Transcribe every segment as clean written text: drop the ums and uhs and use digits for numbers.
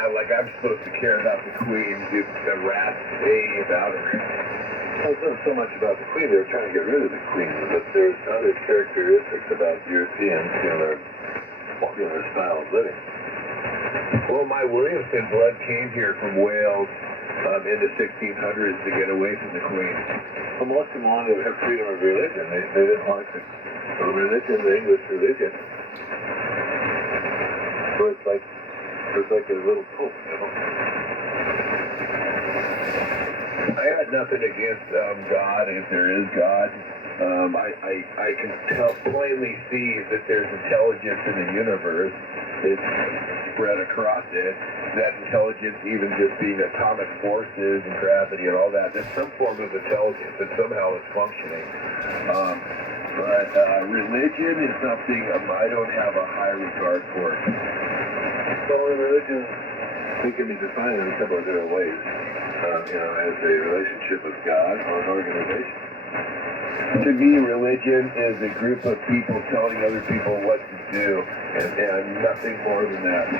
Like I'm supposed to care about the queen, do the rats say about her. Well, it's not so much about the queen. They were trying to get rid of the queen, but there's other characteristics about Europeans, their style of living. Well, my Williamson blood came here from Wales in the 1600s to get away from the queen. Well, most of them wanted to have freedom of religion. They didn't like the religion, the English religion. So it's like a little pope, I got nothing against God, if there is God. I can plainly see that there's intelligence in the universe. It's spread across it. That intelligence even just being atomic forces and gravity and all that. There's some form of intelligence and somehow it's functioning. But religion is something I don't have a high regard for. Well, in religion, we can be defined in a couple of different ways. As a relationship with God or an organization. To me, religion is a group of people telling other people what to do, and nothing more than that.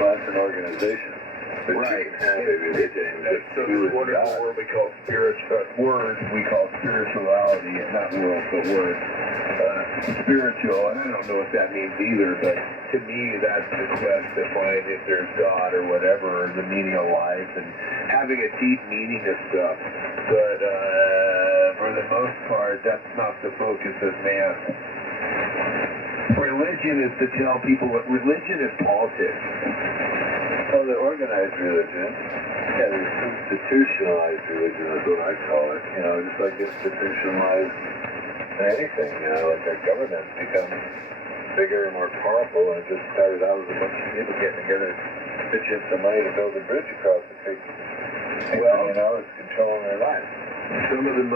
Well, that's an organization. But right. You can have a religion that's so this wonderful word we call spirituality, not world, but word. Spiritual, and I don't know what that means either, but to me that's the quest to find if there's God or whatever, or the meaning of life, and having a deep meaning of stuff. But for the most part, that's not the focus of man. Religion is to tell people what religion is politics. Well, the organized religion, the institutionalized religion is what I call it. Just like institutionalized anything, like our government becomes bigger and more powerful, and it just started out as a bunch of people getting together to pitch in some money to build a bridge across the creek. Well, it's controlling their lives. One of the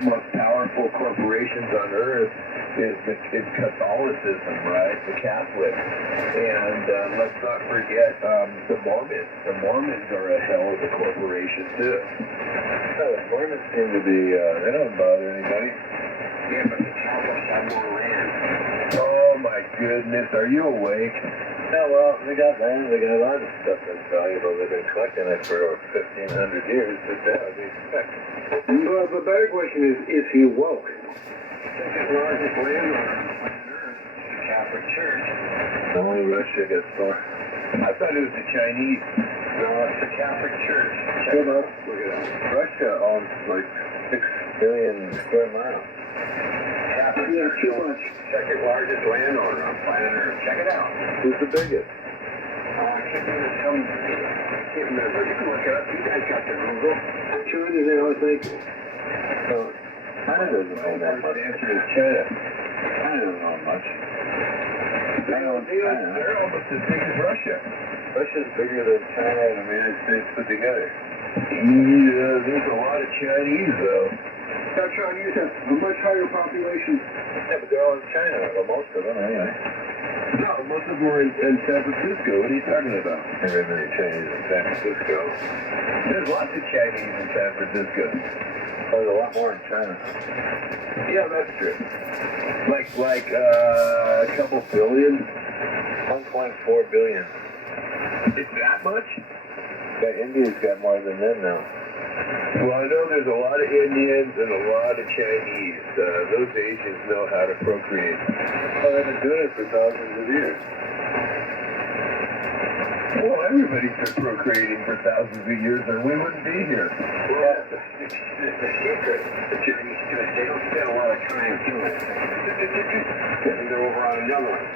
most powerful corporations on earth is Catholicism, right? The Catholics. And let's not forget the Mormons. The Mormons are a hell of a corporation, too. The Mormons seem to be, they don't bother anybody. Yeah, but the Catholics have more land. Oh, my goodness. Are you awake? Yeah, well, they got land, they got a lot of stuff that's valuable. They've been collecting it for over 1,500 years. What the hell do you expect? Well, the better question is he woke? Second largest landowner on planet Earth is the Catholic Church. Only Russia gets more. I thought it was the Chinese. No, it's the Catholic Church. Check it out. Look at that. Russia owns like 6 billion square miles. Catholic Church too much. Second largest landowner on planet Earth. Check it out. Who's the biggest? I can't remember. You can look it up. You guys got the Google. China, they all think. So, China doesn't own that much. The answer is China. China doesn't own much. They're almost as big as Russia. Russia's bigger than China and the United States put together. Yeah, there's a lot of Chinese, though. That Chinese have a much higher population. Yeah, but they're all in China. Well, most of them, anyway. No, most of them are in San Francisco. What are you talking about? There are many Chinese in San Francisco. There's lots of Chinese in San Francisco. Oh, there's a lot more in China. Yeah, that's true. Like a couple billion? 1.4 billion. It's that much? Yeah, India's got more than them now. Well, I know there's a lot of Indians and a lot of Chinese. Those Asians know how to procreate. Well, they've been doing it for thousands of years. Well, everybody's been procreating for thousands of years, or we wouldn't be here. Well, the secret, the Chinese do it. They don't spend a lot of time doing it. And they're over on another one.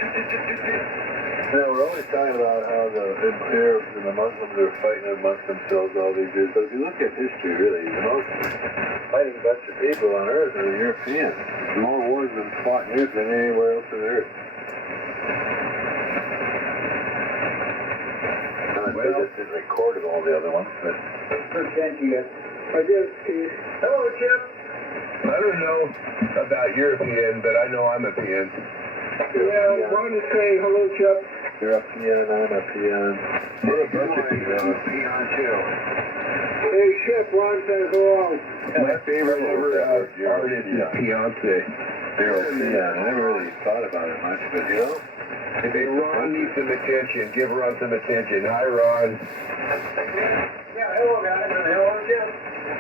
we're always talking about how the Arabs and the Muslims are fighting amongst themselves all these years. But if you look at history, really, the most fighting bunch of people on Earth are the Europeans. More wars have been fought in Europe than anywhere else on Earth. Well, this is recorded all the other ones, but... Thank you. I did, Steve. Hello, Chip. I don't know about European, but I know I'm a peon. Yeah, Ron is saying hello, Chip. You're a peon, I'm a peon. We're a bunch of peons. Peon, too. Hey, Chip, Ron says hello. My favorite artist is Beyonce. You're a peon. I never really thought about it much, but Hey, Ron needs some attention. Give Ron some attention. Hi, Ron. Yeah, hello guys, and hello Jim.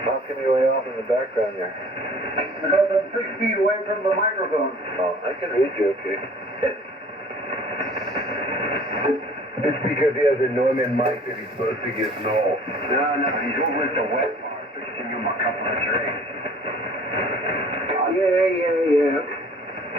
How come you're way off in the background there? Because I'm 6 feet away from the microphone. Oh, I can read you, okay? It's because he has a Norman mic that he's supposed to give Noel. No, he's over at the wet bar fixing him a couple of drinks. Yeah.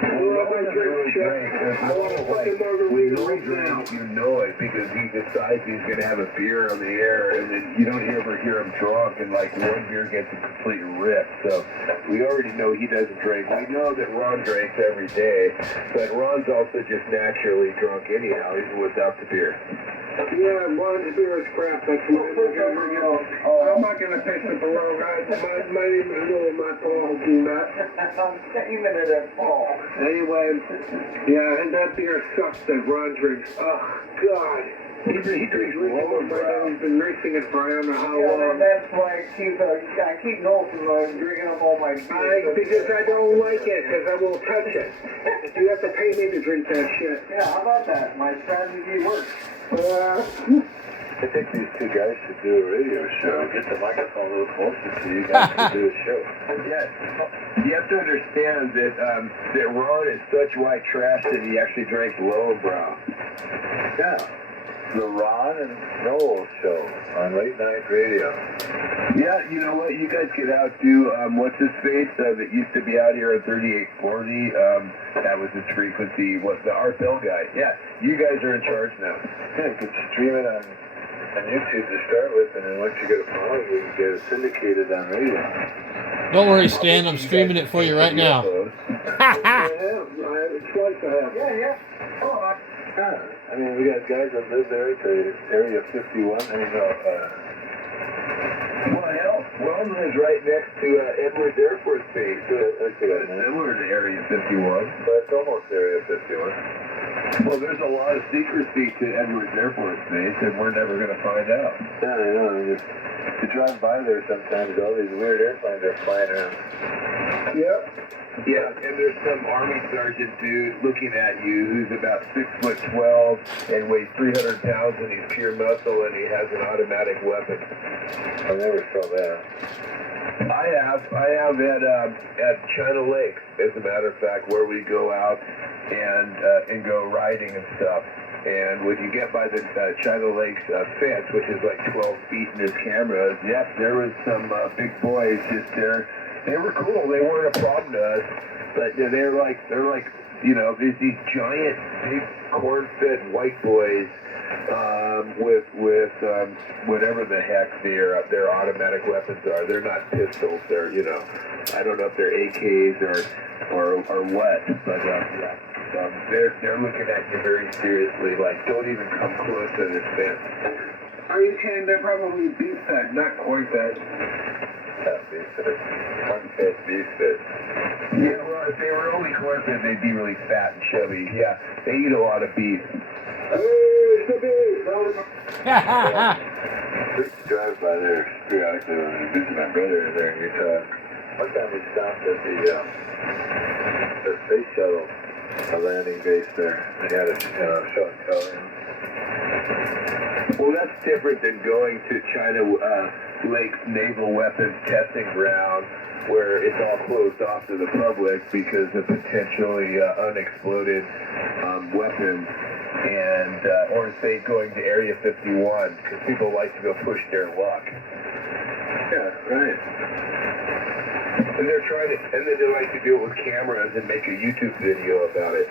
Well, Ron doesn't really drink. I want a fucking margarita right now. You know it because he decides he's going to have a beer on the air, and then you don't ever hear him drunk, and like one beer gets a complete rip. So we already know he doesn't drink. We know that Ron drinks every day, but Ron's also just naturally drunk anyhow, even without the beer. Yeah, Ron's beer is crap. That's what I'm not gonna piss it below, guys. My name is Will, not Paul. Do that. I'm saving it at Paul. Anyway, yeah, and that beer sucks that Ron drinks. Oh, God. He drinks Lowbrow. He's been nursing it for I don't know how long. That's why I keep Noel from drinking up all my beer. Because I don't like it, because I won't touch it. You have to pay me to drink that shit. Yeah, how about that? My strategy works. I think these two guys should do a radio show. Get the microphone a little closer so you guys can do a show. Yes. You have to understand that that Ron is such white trash that he actually drinks Lowbrow. Yeah. The Ron and Noel show on late night radio. Yeah, you know what? You guys could outdo what's his face that used to be out here at 3840. That was his frequency. What the Art Bell guy? Yeah, you guys are in charge now. Yeah, you could stream it on YouTube to start with, and then once you get a following, you can get it syndicated on radio. Don't worry, Stan. I'm streaming it for you right now. I have. It's twice I have. Yeah. Oh, Yeah, I mean, we got guys that live there at the Area 51. I mean, Well, hell, Ron lives right next to Edwards Air Force Base. that's good, man. Similar to Area 51. But it's almost Area 51. Well, there's a lot of secrecy to Edwards Air Force Base, and we're never going to find out. Yeah, I know. You drive by there sometimes, all these weird airplanes are flying around. Yep. Yeah, and there's some Army sergeant dude looking at you who's about 6'12" and weighs 300 pounds, and he's pure muscle, and he has an automatic weapon. I never saw that. I have at China Lakes, as a matter of fact, where we go out and go riding and stuff. And when you get by the China Lakes fence, which is like 12 feet in his cameras, yep, there was some big boys just there. They were cool. They weren't a problem to us, but they're like, you know, these giant, big, corn-fed white boys with whatever the heck their automatic weapons are. They're not pistols. They're, you know, I don't know if they're AKs or what, but yeah. They're looking at you very seriously. Like, don't even come close to this fence. Are you kidding? They're probably beef fed, not corn fed. Beef fed. Corn-fed beef fed. Yeah, well, if they were only corn-fed, they'd be really fat and chubby. Yeah, they eat a lot of beef. Where's the beef? Drive by there periodically when I visit my brother there in Utah. One time we stopped at the space shuttle landing base there. They had a show and tell. Well, that's different than going to China Lake's naval weapons testing ground, where it's all closed off to the public because of potentially unexploded weapons, and or say going to Area 51 because people like to go push their luck. Yeah, right. And they're trying to, and then they like to do it with cameras and make a YouTube video about it.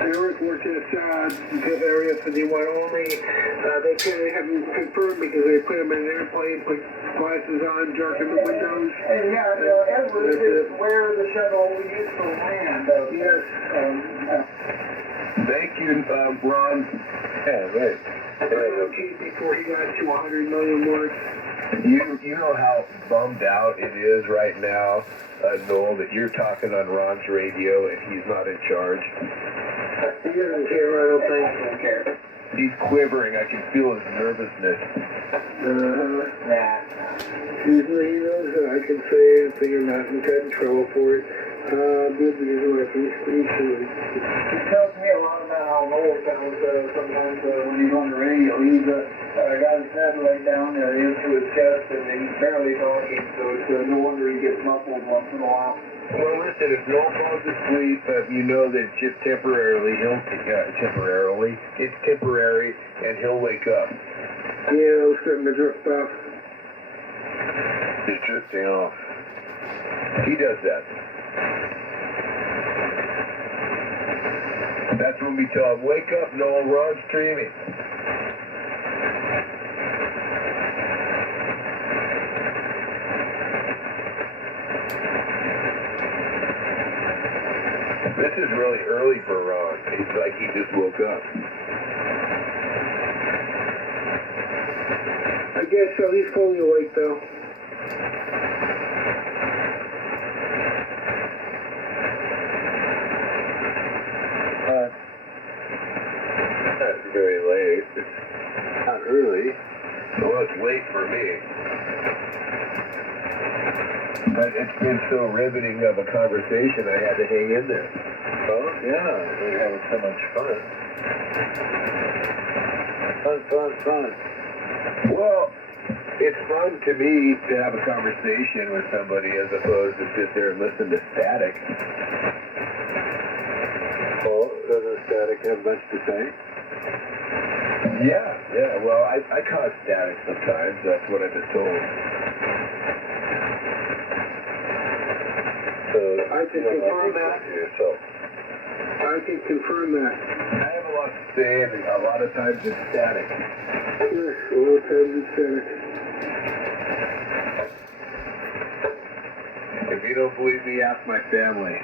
Eric worked at Area 51 only. They haven't confirmed because they put him in an airplane, put glasses on, darken the windows. And yeah, Edwards is where the shuttle used to land. Yes. Thank you, Ron. Yeah, right. Before he got to 100 million more. You know how bummed out it is right now, Noel, that you're talking on Ron's radio and he's not in charge. He doesn't care, I don't think. I don't care. He's quivering. I can feel his nervousness. Nah. Usually he knows that I can say anything, I'm not in control for it. Good to get away from this station. He tells me a lot about how Noel sounds sometimes when he's on the radio. He's got his head laid down there into his chest and he's barely talking, so it's no wonder he gets muffled once in a while. Well, listen, if Noel falls asleep, you know that just temporarily, it's temporary, and he'll wake up. Yeah, I was starting to drift off. He's drifting off. He does that. That's when we tell him, wake up, Noel, we're on streaming. This is really early for Ron. It's like he just woke up. I guess so. He's fully awake, though. Not very late. It's not early. Well, it's late for me. But it's been so riveting of a conversation, I had to hang in there. Oh, yeah. We're having so much fun. Fun. Well, it's fun to me to have a conversation with somebody as opposed to sit there and listen to static. Well, doesn't static have much to say? Yeah. Well, I cause static sometimes. That's what I've been told. So, I can confirm that. Yourself. I can confirm that. I have a lot to say, and a lot of times it's static. Yes, a lot of times it's static. If you don't believe me, ask my family.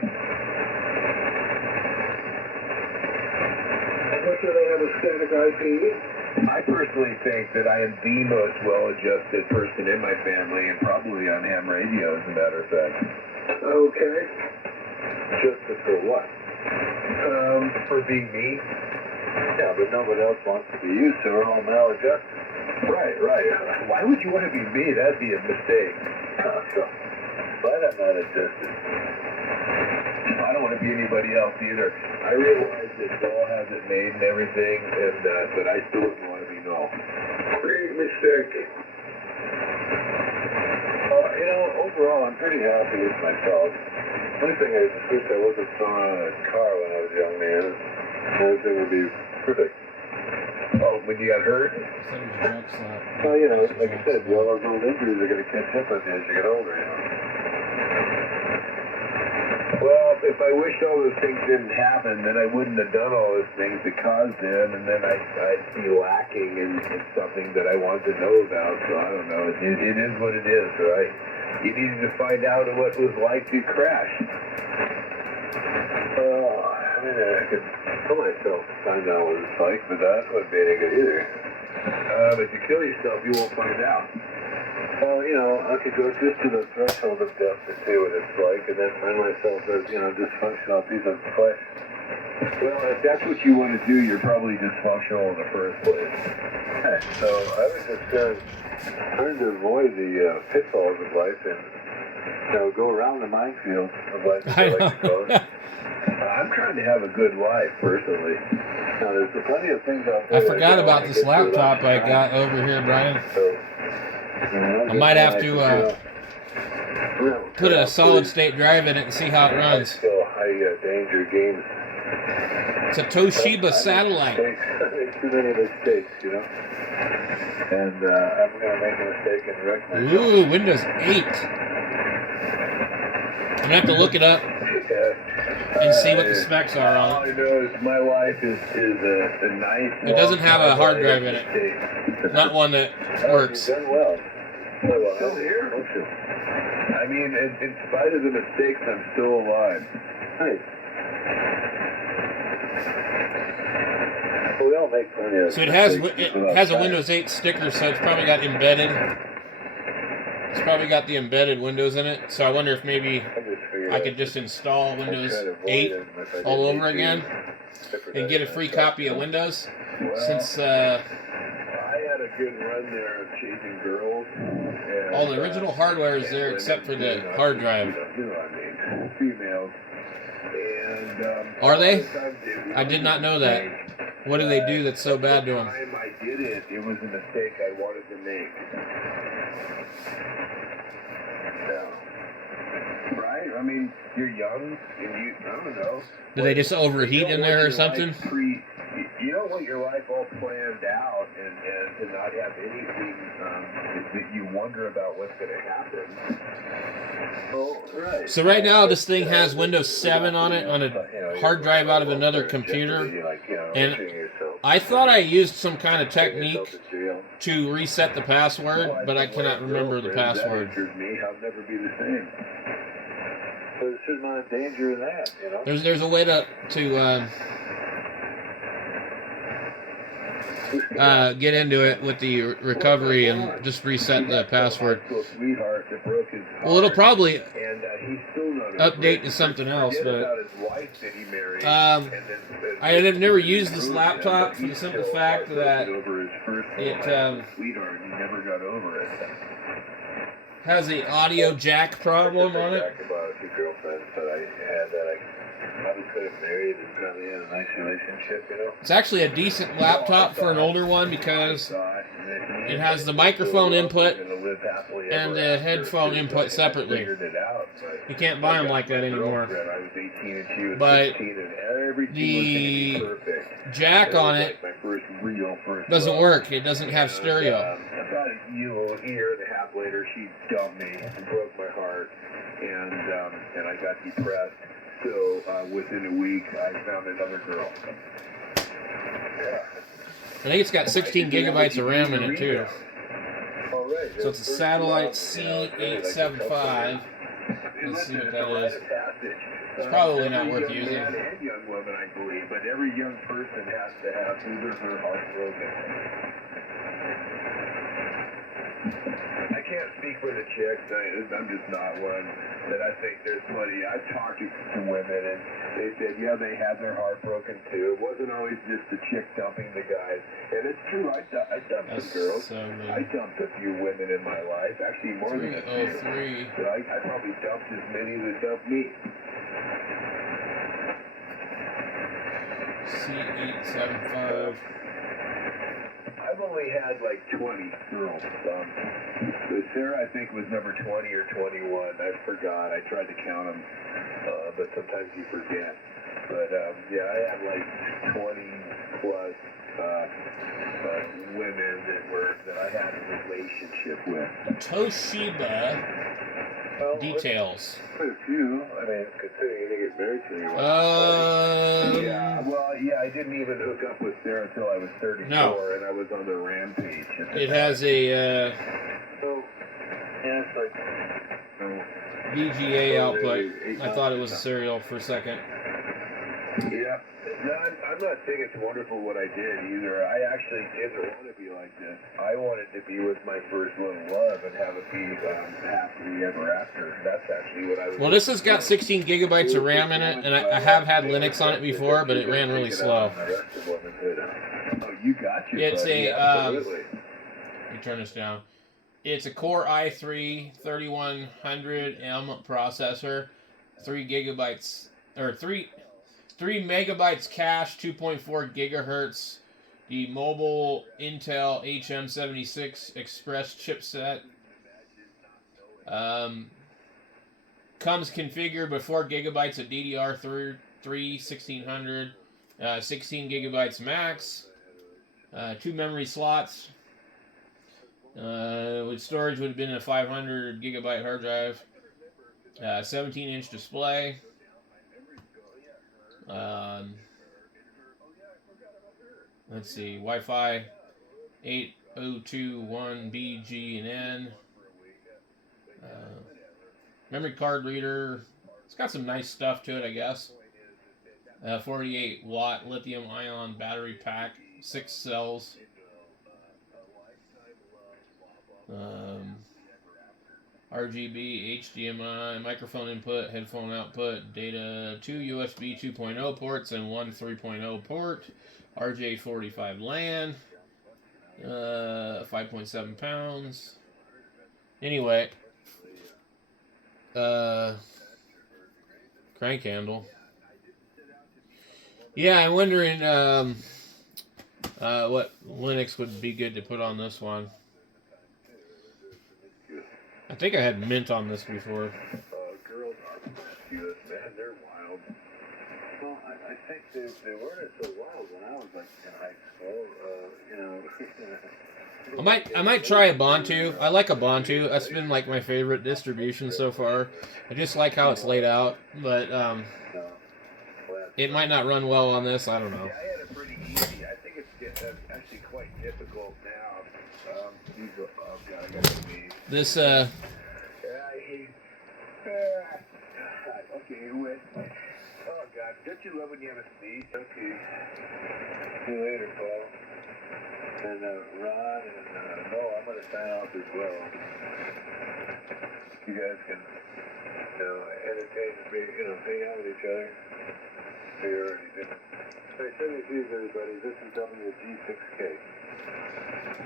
What do they have a static IP? I personally think that I am the most well-adjusted person in my family, and probably on ham radio, as a matter of fact. Okay. Just for what? For being me. Yeah, but nobody else wants to be you, so we're all maladjusted. Right. Why would you want to be me? That'd be a mistake. But I'm not adjusted. I don't want to be anybody else either. I realize that Noel has it made and everything, and but I still wouldn't want to be Noel. Big mistake. Overall, I'm pretty happy with myself. One thing I just wish I wasn't thrown out of a car when I was a young man. Everything would be perfect. Oh, when you got hurt? Well, like I said, all those old injuries are going to catch up with you as you get older, Well, if I wished all those things didn't happen, then I wouldn't have done all those things that caused them, and then I'd be lacking in something that I want to know about, so I don't know. It is what it is, right? You needed to find out what it was like to crash. Well, I could tell myself to find out what it's like, but that wouldn't be any good either. If you kill yourself, you won't find out. Well, I could go just to the threshold of death to see what it's like, and then find myself as, dysfunctional piece of flesh. Well, if that's what you want to do, you're probably dysfunctional in the first place. So I was just trying to avoid the pitfalls of life and, go around the minefield of life, as I like to call it. I'm trying to have a good life, personally. Now, there's plenty of things out there. I forgot about this laptop I got over here, Brian. So, I might have to put a solid state drive in it and see how it runs. Still high danger games. It's a Toshiba satellite. Too many mistakes, And I'm going to make a mistake and wreck myself. Ooh, Windows 8. I'm going to have to look it up and see what the specs are All on I it. know is my life is a nice... It doesn't have a hard drive in it. Not one that works. You've done well. I'm still here. I mean, in spite of the mistakes, I'm still alive. Nice. Well, we all make plenty of So it has mistakes a Windows 8 sticker, so it's probably got embedded. It's probably got the embedded Windows in it. So I wonder if maybe I could just install Windows 8 all over again and get a free copy of Windows, since I had a good run there of chasing girls. And, All the original hardware is there except for the hard drive. Females. And, Are they? I did not know that. What do they do that's so bad to them? The time I did it, it was a mistake I wanted to make. Yeah. Right? I mean, you're young, and I don't know. Do they just overheat in there or something? You don't want your life all planned out and to not have anything that you wonder about what's going to happen. Oh, right. So right now this thing has Windows 7 on it on a hard drive out of another computer, and I thought I used some kind of technique to reset the password, but I cannot remember the password. I'll never be the same. But there's not a danger in that, you know? There's a way to get into it with the recovery and just reset the password. Well, it'll probably update to something else, but I have never used this laptop for the simple fact that it has the audio jack problem on it. It's actually a decent laptop for an older one because it has the microphone input and the headphone input separately. You can't buy them like that anymore. But the jack on it doesn't work. It doesn't have stereo. About a year and a half later, she dumped me and broke my heart, and I got depressed. So within a week, I found another girl. Yeah. I think it's got 16 gigabytes of RAM in it too. So it's a Satellite C875. Let's see what that is. It's probably not worth using. And young women, I believe, but every young person has to have his or her heart broken. I can't speak for the chicks. I'm just not one. But I think there's plenty. I've talked to women, and they said, yeah, they had their heart broken too. It wasn't always just the chick dumping the guys. And it's true. I dumped some girls. So I dumped a few women in my life. Actually, more than a few. But I probably dumped as many that dumped me. C875. I've only had like 20 girls. Sarah, I think, was number 20 or 21. I forgot. I tried to count them, but sometimes you forget. But yeah, I had like 20 plus women that I had a relationship with. Toshiba details. Quite a few. I mean, considering you didn't get married till you were. Yeah, well, yeah, I didn't even hook up with Sarah until I was 34, and I was on the rampage. It has a Yeah, it's like VGA output. I thought it was a serial for a second. Yeah. No, I'm not saying it's wonderful what I did either. I actually didn't want to be like this. I wanted to be with my first little love and have it be happily ever after. That's actually what I was. Well, this has got 16 gigabytes of RAM in it, and I have had Linux on it before, but it ran really slow. Oh, you got your. It's a. Absolutely. Let me turn this down. It's a Core i3 3100M processor, 3 gigabytes or 3 megabytes cache, 2.4 gigahertz. The mobile Intel HM76 Express chipset. Comes configured with 4 gigabytes of DDR3 1600, 16 gigabytes max, 2 memory slots. With storage would have been a 500 gigabyte hard drive, 17-inch display. Let's see, Wi-Fi 8021B, G, and N. Memory card reader. It's got some nice stuff to it, I guess. 48 watt lithium ion battery pack, 6 cells. RGB, HDMI, microphone input, headphone output, data, 2 USB 2.0 ports and 1 3.0 port, RJ45 LAN, 5.7 pounds. Anyway, crank handle. Yeah, I'm wondering what Linux would be good to put on this one. I think I had Mint on this before. Girls are promiscuous, man. They're wild. Well, I think they weren't so wild when I was like in high school. I might try a Ubuntu. I like Ubuntu. That's been like my favorite distribution so far. I just like how it's laid out, but it might not run well on this. I don't know. Yeah, I had it pretty easy. I think it's actually quite difficult now. Oh God, I gotta leave. This Okay, wait. Oh God, don't you love when you have a sneeze? Okay. See you later, Paul. And Ron and Mo, I'm going to sign off as well. You guys can, entertain and hang out with each other. So you're already doing. Hey, 73s, everybody. This is WG6K.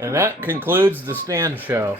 and that concludes the Stan Show.